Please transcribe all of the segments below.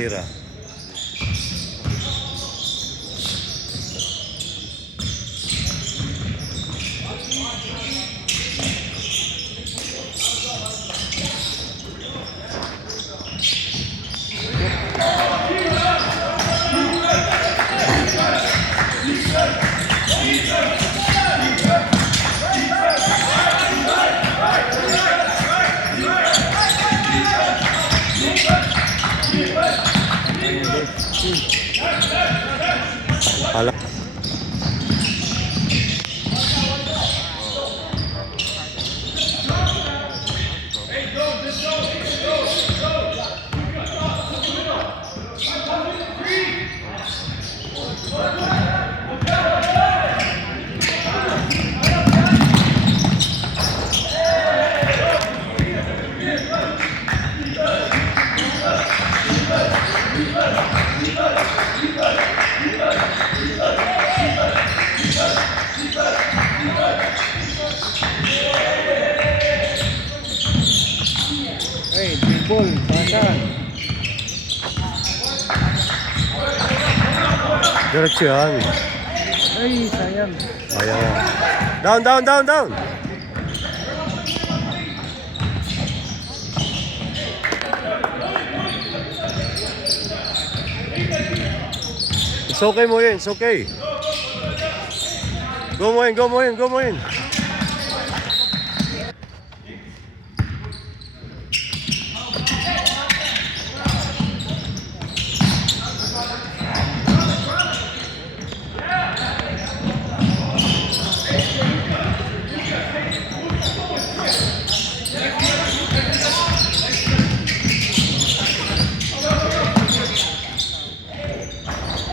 tira. Hala. Hey, people, saan? Diretso yan. Ay, sayang. Ayan. Down, down, down, down. It's okay mo yun, it's okay. Go mo in, go mo in, go mo in.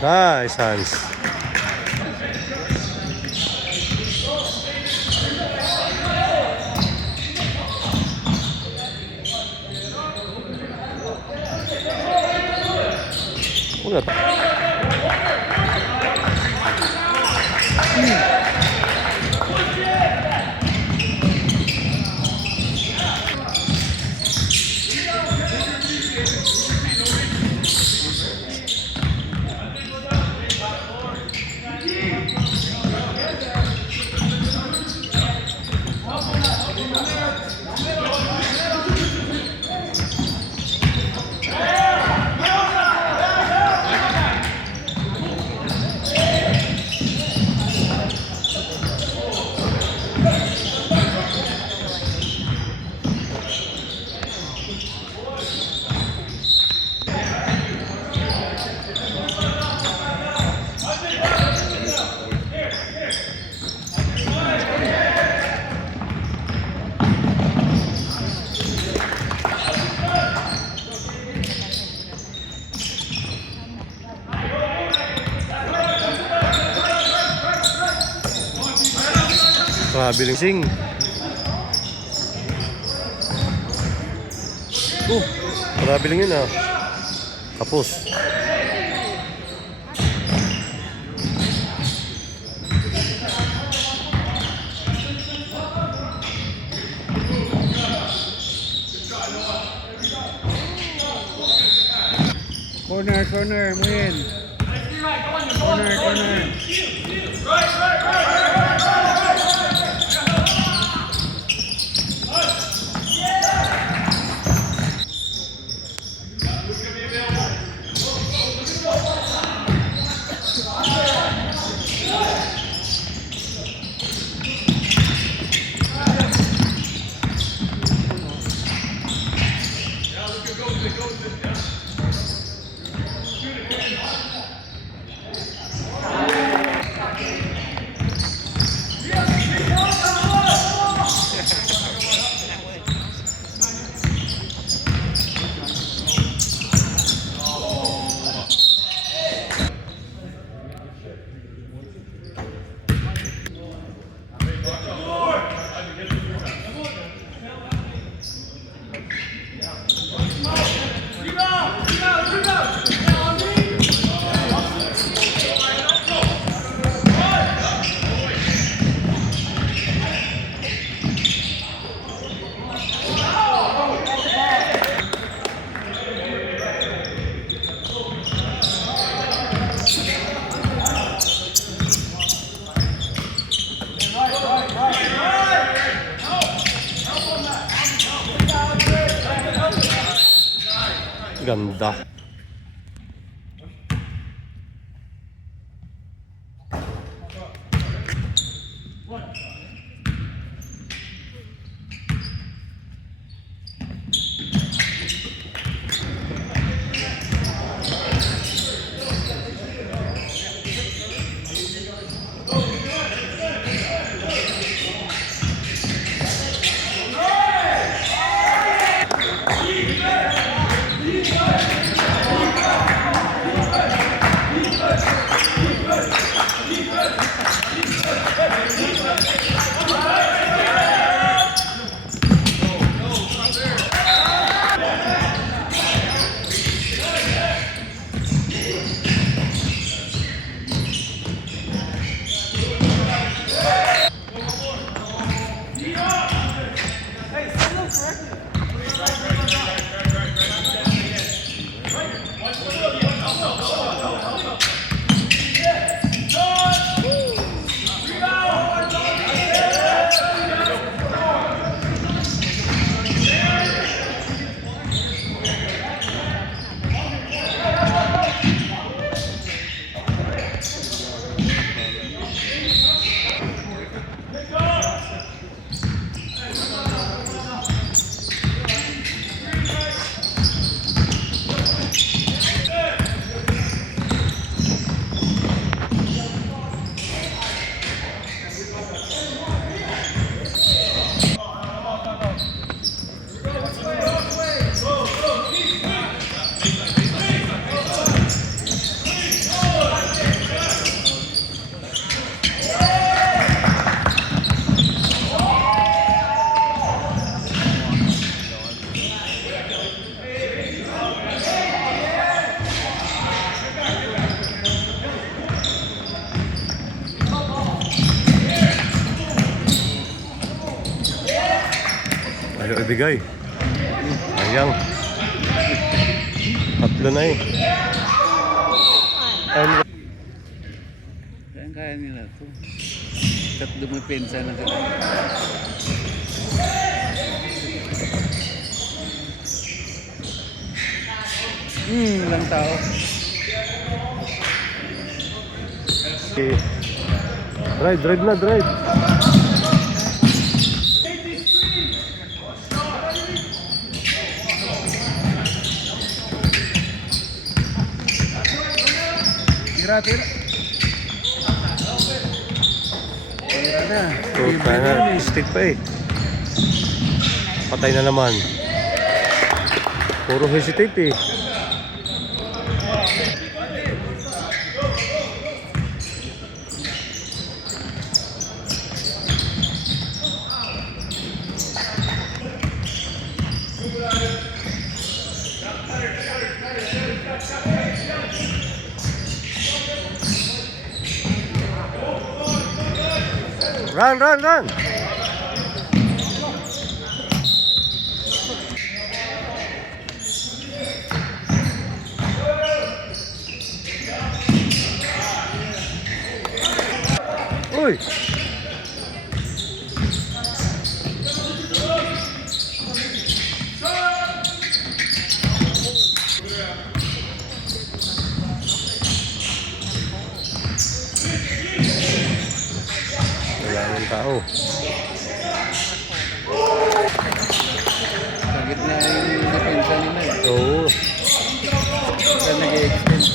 Nice, Hans. Wala pa. Grabe lang sing. Grabe lang yun ah. Kapos. Corner, corner, win. Corner, corner. Ganda. Ayaw ibigay. Sayang. Tatlo na eh. Kaya nila to. Kat dumipensa na sila. Ilang tao. Okay. Drive na, drive. Grabe. Tira na. Puta na, stick pa eh. Patay na naman. Puro hesitate eh. Run! Uy! Wala nang tao. Sa gitna yung depensa nila eh. Oo. Saan nag-i-extend?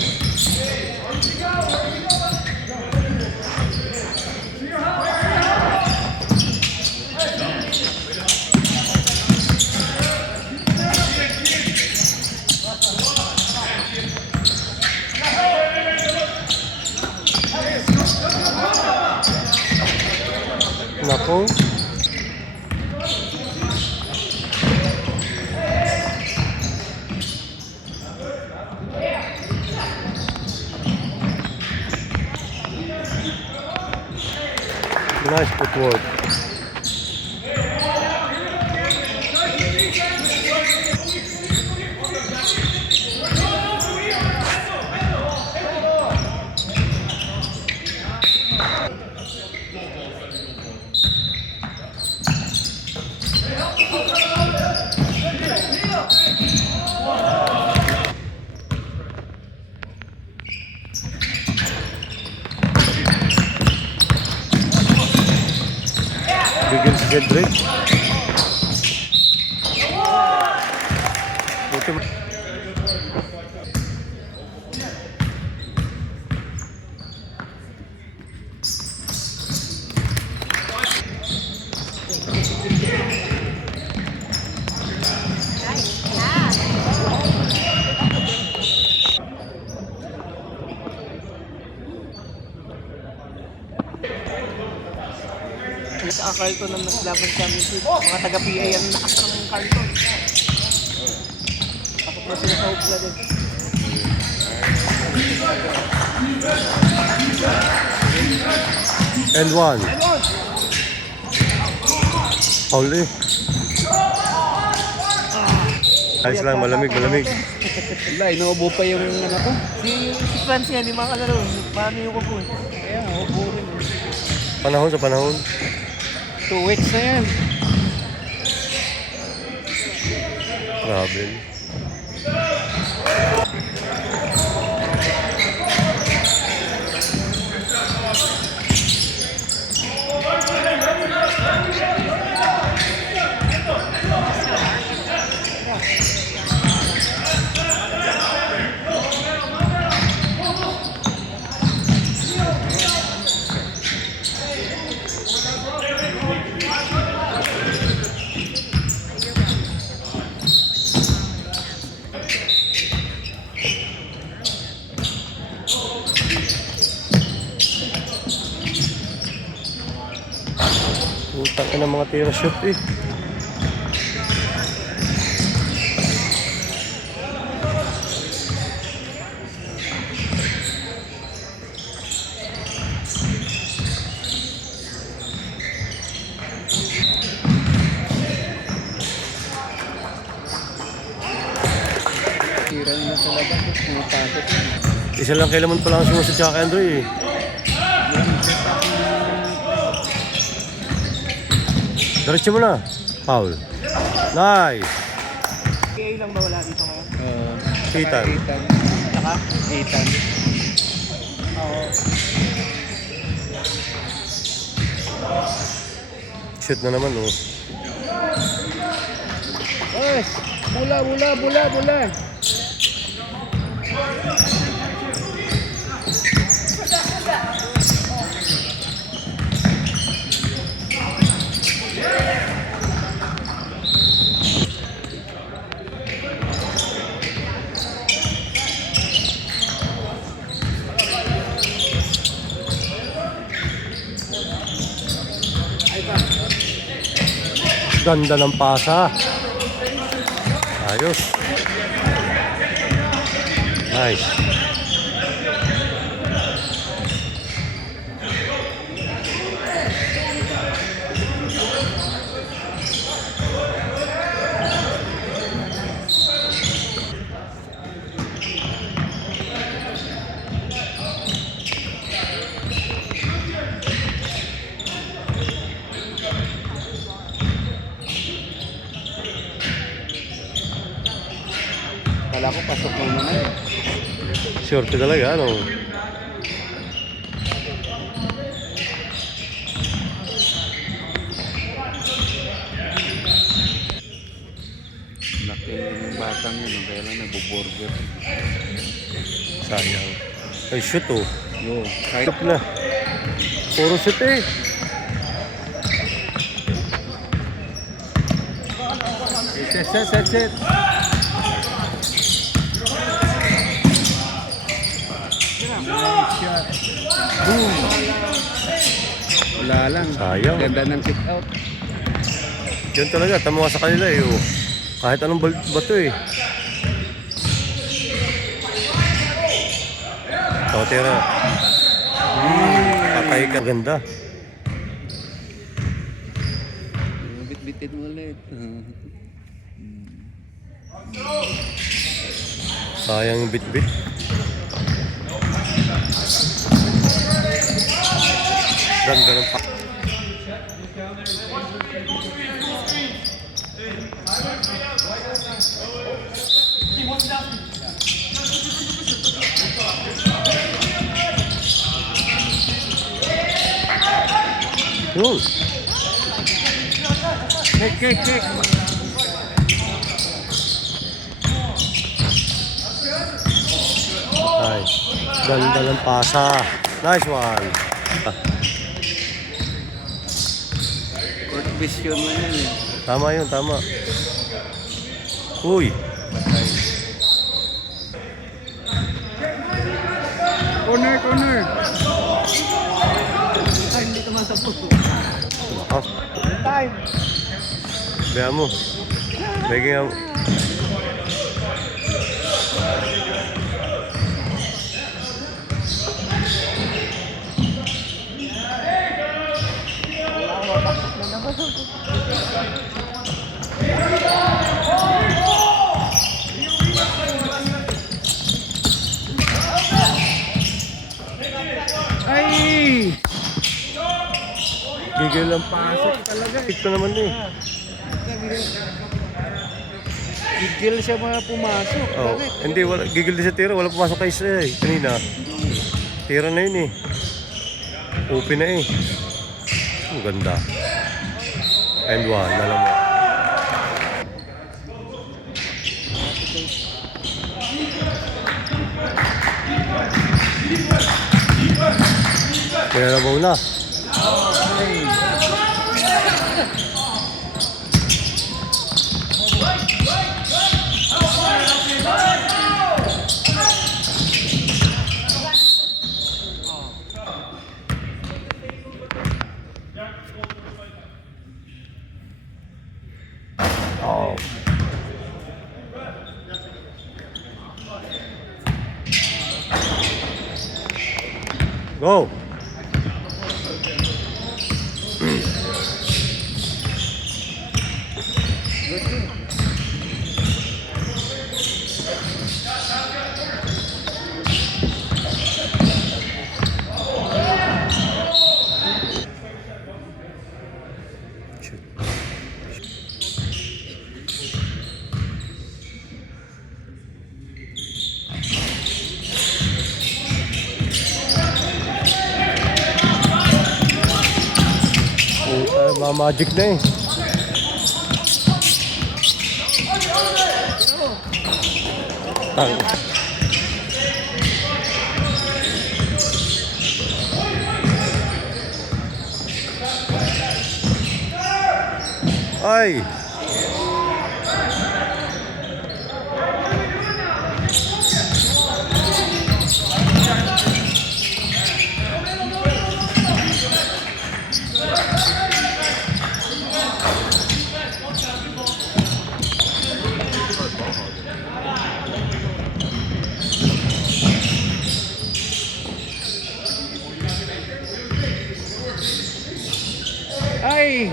Nako. Nice footwork. Jedrick. Buti mo. Nagka-Carlton ng Laban Championship. Mga taga-PA ang lakas ng Carlton. Takot na sila sa hubla din. And one. Paul eh. Ayos lang, malamig. Wala, inuubo pa yung ano ko. Si Franz yan, yung mga kalaro. Paano yung kupo? Kaya, ubo rin. Panahon sa panahon. 2 weeks na yan. Grabe. Utak ka ng mga tira shoot eh. Tira na talaga. Pumapasok. Isa lang kailaman pa lang sumusunod sa Andre eh. Diretso mo na. Foul. Nice. PA lang ba wala dito ngayon? Ethan. Saka? Ethan. Oo. Shoot na naman oh. Ay! Bula! Ganda ng pasa. Ayos. Nice. Kala ko pasok mo naman eh. Sure talaga ano. Laki yung batang yun. Kaya lang nagbo-burger. Sayang. Ay shoot oh. Yo, kahit Stop na. Puro shoot eh. set. Nice shot. Boom. Wala lang. Sayang. Ganda ng kick out. Yun talaga, tama ka sa kanila eh. Oh. Kahit anong bato eh. So, tira. Patay ka. Ganda. Bit-bitin mo ulit. Sayang yung bit-bit. Ganda ng pa. Yun. kick. Ay, ganda ng pasa. Nice one. Court vision man yun eh. Tama yun, tama. Uy. Corner. Ay, hindi tumatapos. Lakas. Time. Baya mo. Bigyan mo. Ay! Gigil lang. Pasok talaga. Pick ko naman eh. Gigil siya mga pumasok. Oh, Bakit? hindi, wala, gigil din sa tira. Wala pumasok kay isa eh. Kanina. Tira na yun eh. Open na eh. Ang ganda. And one, alam mo. Kaya na muna. Oh. Go. Magic na eh. Tang. Ay. Ay!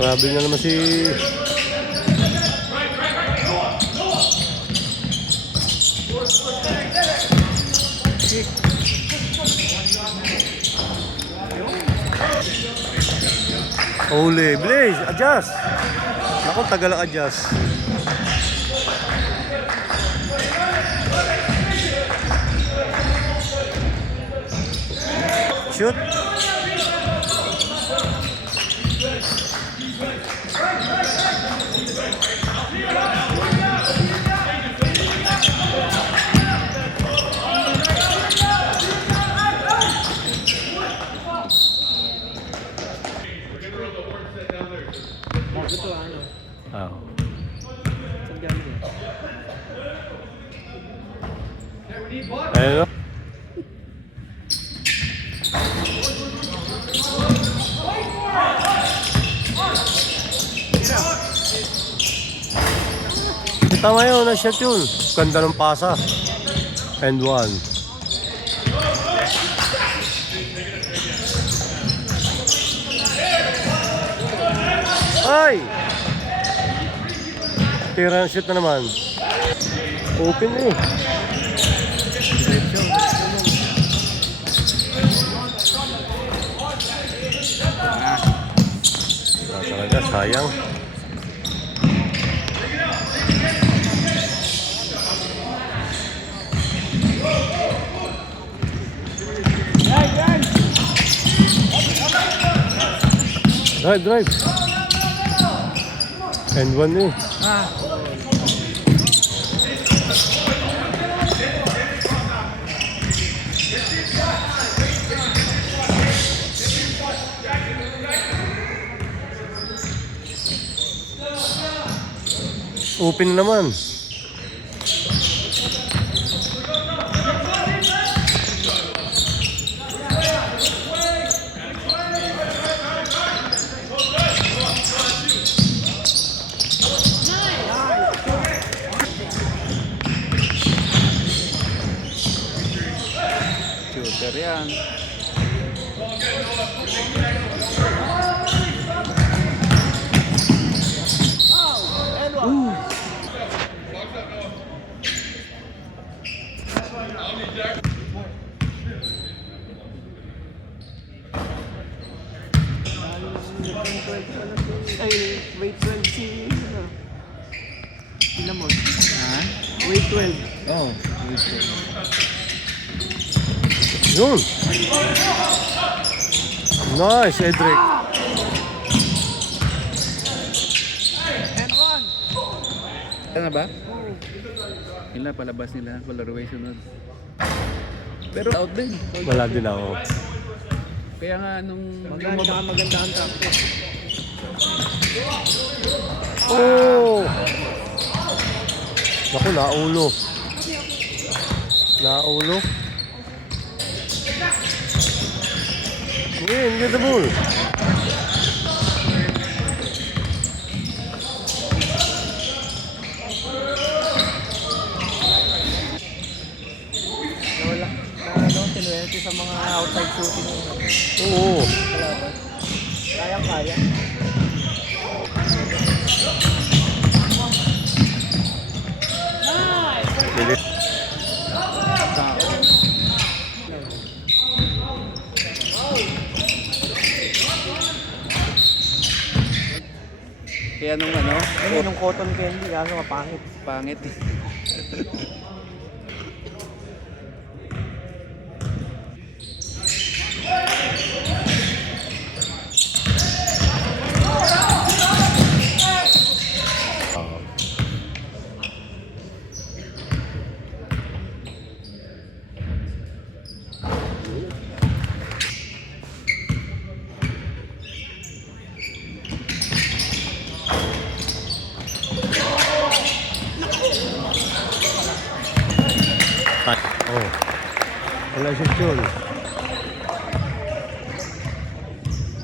Grabe na naman si... Holy Blaze, adjust. Ako, tagal ang adjust. Shoot. Ito ano? Oh. Saan galing eh? Ayun no? Tama yun, na-shot yun. Ganda ng pasa. And one. Ay! Tira ng shoot na naman. Open eh. sayang. Drive. And one eh. Open naman. Shooter yan. Ay, weight 12 si... ano? Sila mo. Ha? Weight 12. Oh. Yun. Nice, Edric. And one. Ano ba? Nila palabas nila colorway sunod. Pero out din. Wala din ako. Kaya nga nung Maganda ang tapos. Oh! Naku, naulo. Naulo. Get the ball. Wala. Ano, tinuwerte sa mga outside shooting. Oo. Kaya. Bilis. kaya nung ano, Ayun, yung cotton candy, kaso mapangit. pangit. Oh. Wala siya yun.